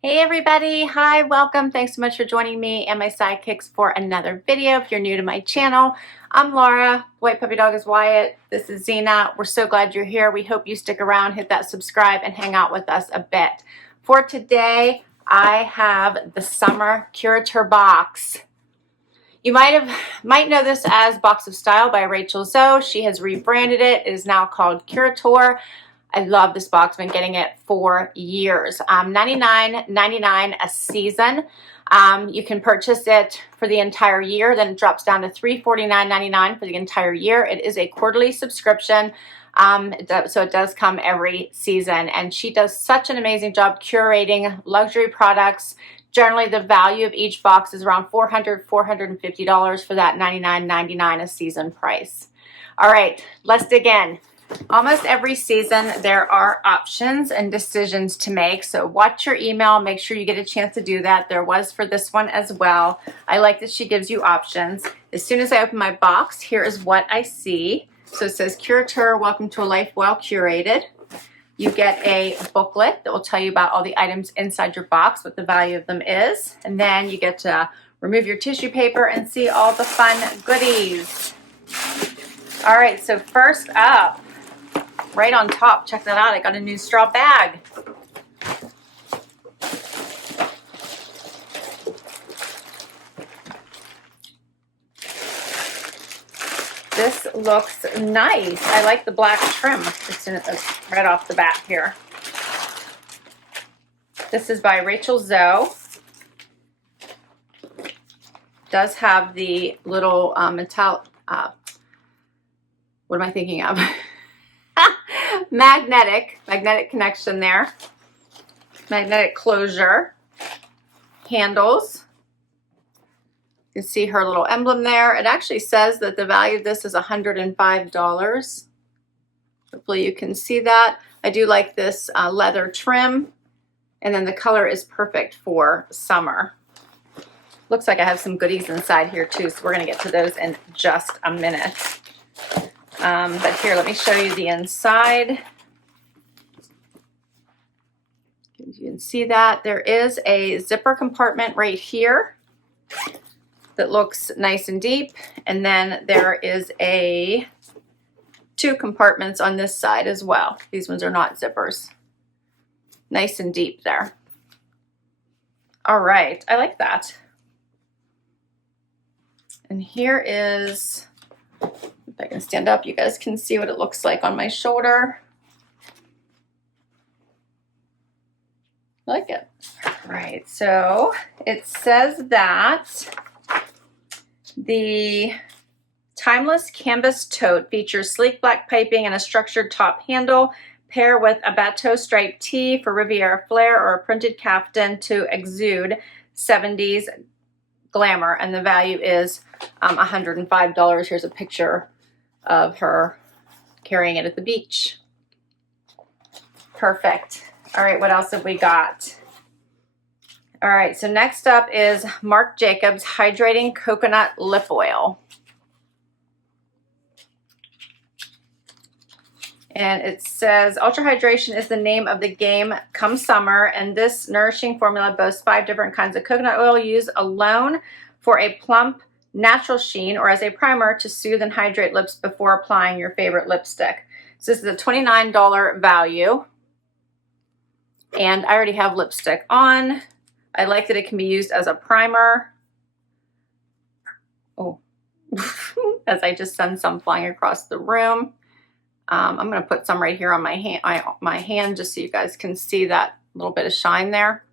Hey everybody, hi, welcome. Thanks so much for joining me and my sidekicks for another video. If you're new to my channel, I'm Laura, White Puppy Dog is Wyatt, this is Zena. We're so glad you're here. We hope you stick around, hit that subscribe, and hang out with us a bit. For today, I have the summer Curateur box. You might know this as Box of Style by Rachel Zoe. She has rebranded it. It is now called Curateur. I love this box. I've been getting it for years. $99.99 a season. You can purchase it for the entire year. Then it drops down to $349.99 for the entire year. It is a quarterly subscription. So it does come every season. And she does such an amazing job curating luxury products. Generally, the value of each box is around $400, $450 for that $99.99 a season price. All right, let's dig in. Almost every season there are options and decisions to make, so watch your email, make sure you get a chance to do that. There was for this one as well. I like that she gives you options. As soon as I open my box, here is what I see. So it says Curateur, welcome to a life well curated. You get a booklet that will tell you about all the items inside your box, what the value of them is, and then you get to remove your tissue paper and see all the fun goodies. All right, so first up, right on top, check that out, I got a new straw bag. This looks nice. I like the black trim right off the bat here. This is by Rachel Zoe. Does have the little metallic, what am I thinking of? magnetic connection there, magnetic closure, handles. You can see her little emblem there. It actually says that the value of this is $105. Hopefully you can see that. I do like this leather trim, and then the color is perfect for summer. Looks like I have some goodies inside here too, so we're going to get to those in just a minute. But here, let me show you the inside. You can see that there is a zipper compartment right here that looks nice and deep, and then there is two compartments on this side as well. These ones are not zippers. Nice and deep there. All right, I like that. And here is, if I can stand up, you guys can see what it looks like on my shoulder. I like it. All right, so it says that the timeless canvas tote features sleek black piping and a structured top handle. Pair with a bateau striped tee for Riviera flair or a printed caftan to exude 70s glamour, and the value is $105. Here's a picture of her carrying it at the beach. Perfect. All right, what else have we got? All right, so next up is Marc Jacobs Hydrating Coconut Lip Oil. And it says, Ultra Hydration is the name of the game come summer, and this nourishing formula boasts 5 different kinds of coconut oil used alone for a plump, natural sheen or as a primer to soothe and hydrate lips before applying your favorite lipstick. So this is a $29 value, and I already have lipstick on. I like that it can be used as a primer. Oh, as I just send some flying across the room. I'm going to put some right here on my hand just so you guys can see that little bit of shine there.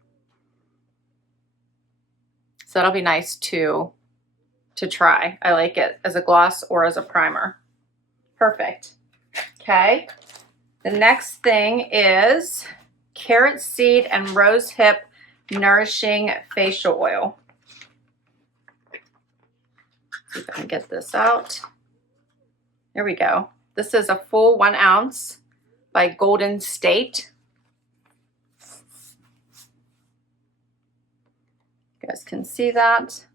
So that'll be nice to try. I like it as a gloss or as a primer. Perfect. Okay. The next thing is Carrot Seed and Rose Hip Nourishing Facial Oil. See if I can get this out. There we go. This is a full 1 ounce by Golden State. You guys can see that.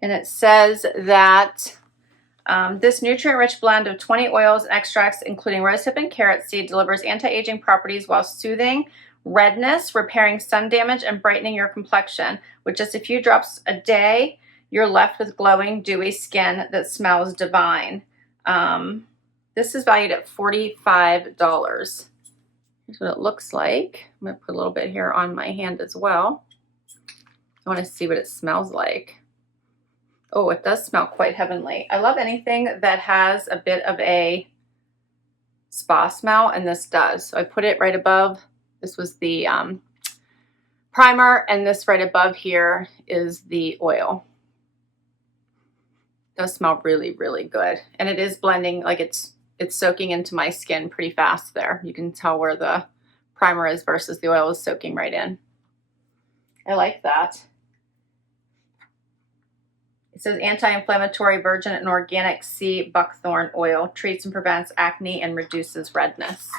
And it says that This nutrient-rich blend of 20 oils and extracts, including rosehip and carrot seed, delivers anti-aging properties while soothing redness, repairing sun damage, and brightening your complexion. With just a few drops a day, you're left with glowing, dewy skin that smells divine. This is valued at $45. Here's what it looks like. I'm going to put a little bit here on my hand as well. I want to see what it smells like. Oh, it does smell quite heavenly. I love anything that has a bit of a spa smell, and this does. So I put it right above. This was the primer, and this right above here is the oil. It does smell really, really good. And it is blending, like it's soaking into my skin pretty fast there. You can tell where the primer is versus the oil is soaking right in. I like that. It says anti-inflammatory, virgin and organic sea buckthorn oil treats and prevents acne and reduces redness.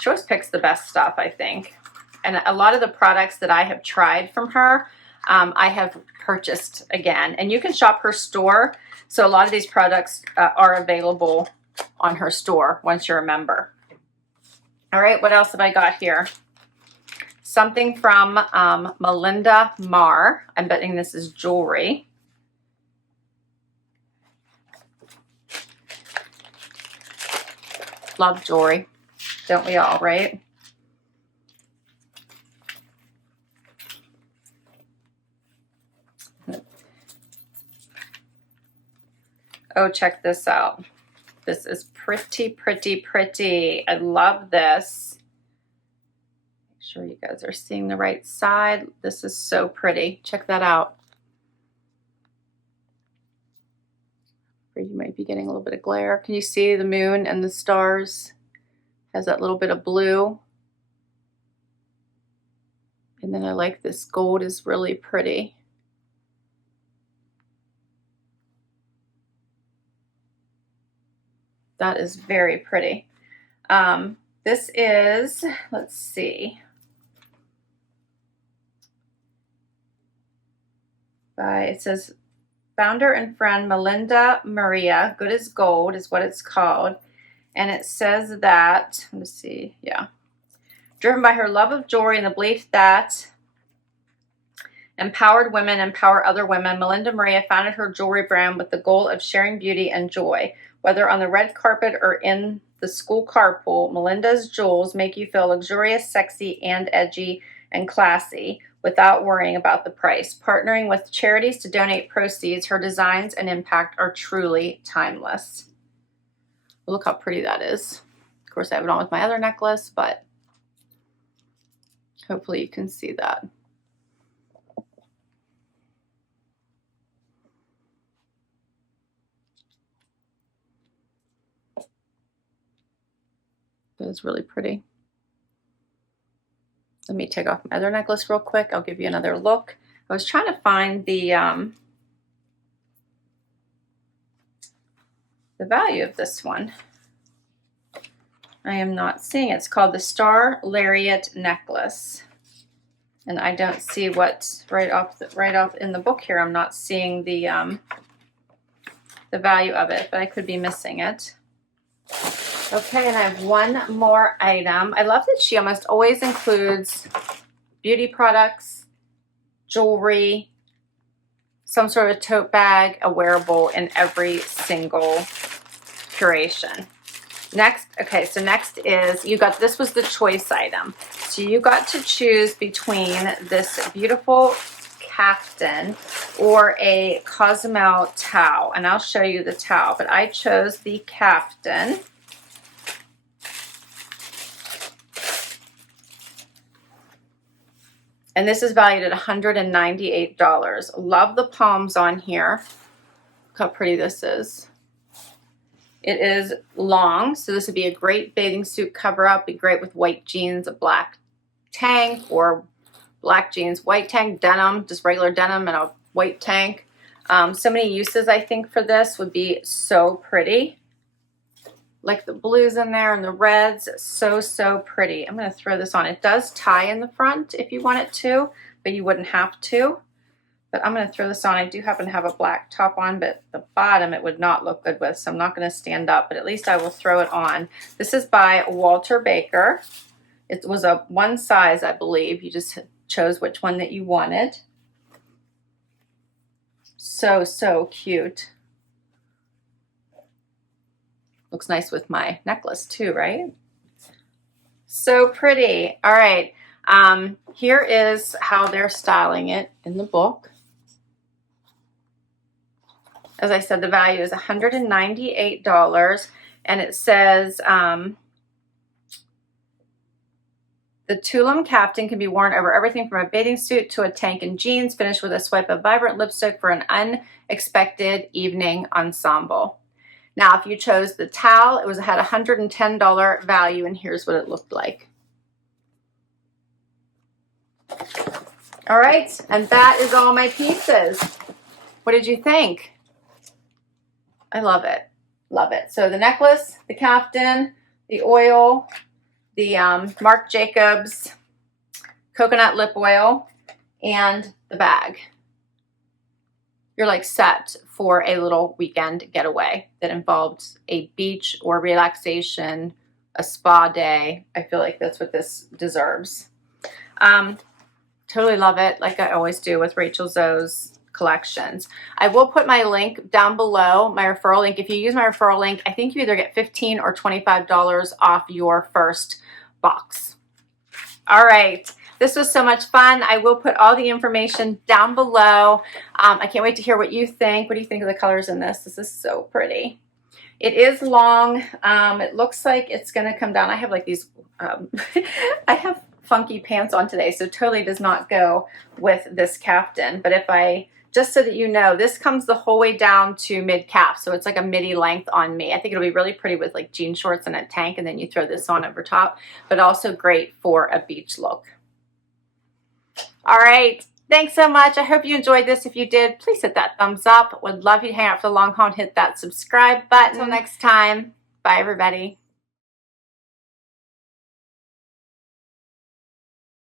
She always picks the best stuff, I think. And a lot of the products that I have tried from her, I have purchased again. And you can shop her store. So a lot of these products are available on her store once you're a member. All right, what else have I got here? Something from Melinda Marr. I'm betting this is jewelry. Love jewelry. Don't we all, right? Oh, check this out. This is pretty, pretty, pretty. I love this. Make sure you guys are seeing the right side. This is so pretty. Check that out. You might be getting a little bit of glare. Can you see the moon and the stars? Has that little bit of blue. And then I like this gold is really pretty. That is very pretty. This is, let's see. It says founder and friend Melinda Maria, Good as Gold is what it's called. And it says that, let's see, yeah. Driven by her love of jewelry and the belief that empowered women empower other women, Melinda Maria founded her jewelry brand with the goal of sharing beauty and joy. Whether on the red carpet or in the school carpool, Melinda's jewels make you feel luxurious, sexy, and edgy and classy without worrying about the price. Partnering with charities to donate proceeds, her designs and impact are truly timeless. Look how pretty that is. Of course, I have it on with my other necklace, but hopefully you can see that. That is really pretty. Let me take off my other necklace real quick. I'll give you another look. I was trying to find the value of this one. I am not seeing it. It's called the Star Lariat Necklace. And I don't see what's right off in the book here. I'm not seeing the value of it, but I could be missing it. Okay, and I have one more item. I love that she almost always includes beauty products, jewelry, some sort of tote bag, a wearable in every single curation. Next, okay, so next is, this was the choice item. So you got to choose between this beautiful caftan or a Cozumel towel. And I'll show you the towel, but I chose the caftan. And this is valued at $198. Love the palms on here. Look how pretty this is. It is long, so this would be a great bathing suit cover up. Be great with white jeans, a black tank, or black jeans, white tank, denim, just regular denim and a white tank. So many uses, I think, for this would be so pretty. Like the blues in there and the reds, so, so pretty. I'm going to throw this on. It does tie in the front if you want it to, but you wouldn't have to. but I'm going to throw this on. I do happen to have a black top on, but the bottom it would not look good with, so I'm not going to stand up, but at least I will throw it on. This is by Walter Baker. It was a one size, I believe. You just chose which one that you wanted. So, so cute. Looks nice with my necklace too, right? So pretty. All right. Here is how they're styling it in the book. As I said, the value is $198, and it says the Tulum Captain can be worn over everything from a bathing suit to a tank and jeans, finished with a swipe of vibrant lipstick for an unexpected evening ensemble. Now, if you chose the towel, it had a $110 value, and here's what it looked like. All right, and that is all my pieces. What did you think? I love it. Love it. So the necklace, the Captain, the oil, the Marc Jacobs coconut lip oil, and the bag. You're like set for a little weekend getaway that involved a beach or relaxation, a spa day. I feel like that's what this deserves. Totally love it, like I always do with Rachel Zoe's collections. I will put my link down below, my referral link. If you use my referral link, I think you either get $15 or $25 off your first box. All right. This was so much fun. I will put all the information down below. I can't wait to hear what you think. What do you think of the colors in this? This is so pretty. It is long. It looks like it's going to come down. I have like these, I have funky pants on today, so totally does not go with this Captain. But if I, just so that you know, this comes the whole way down to mid-calf, so it's like a midi length on me. I think it'll be really pretty with like jean shorts and a tank, and then you throw this on over top, but also great for a beach look. All right, thanks so much. I hope you enjoyed this. If you did, please hit that thumbs up. Would love you to hang out for the long haul and hit that subscribe button. Until next time, bye everybody.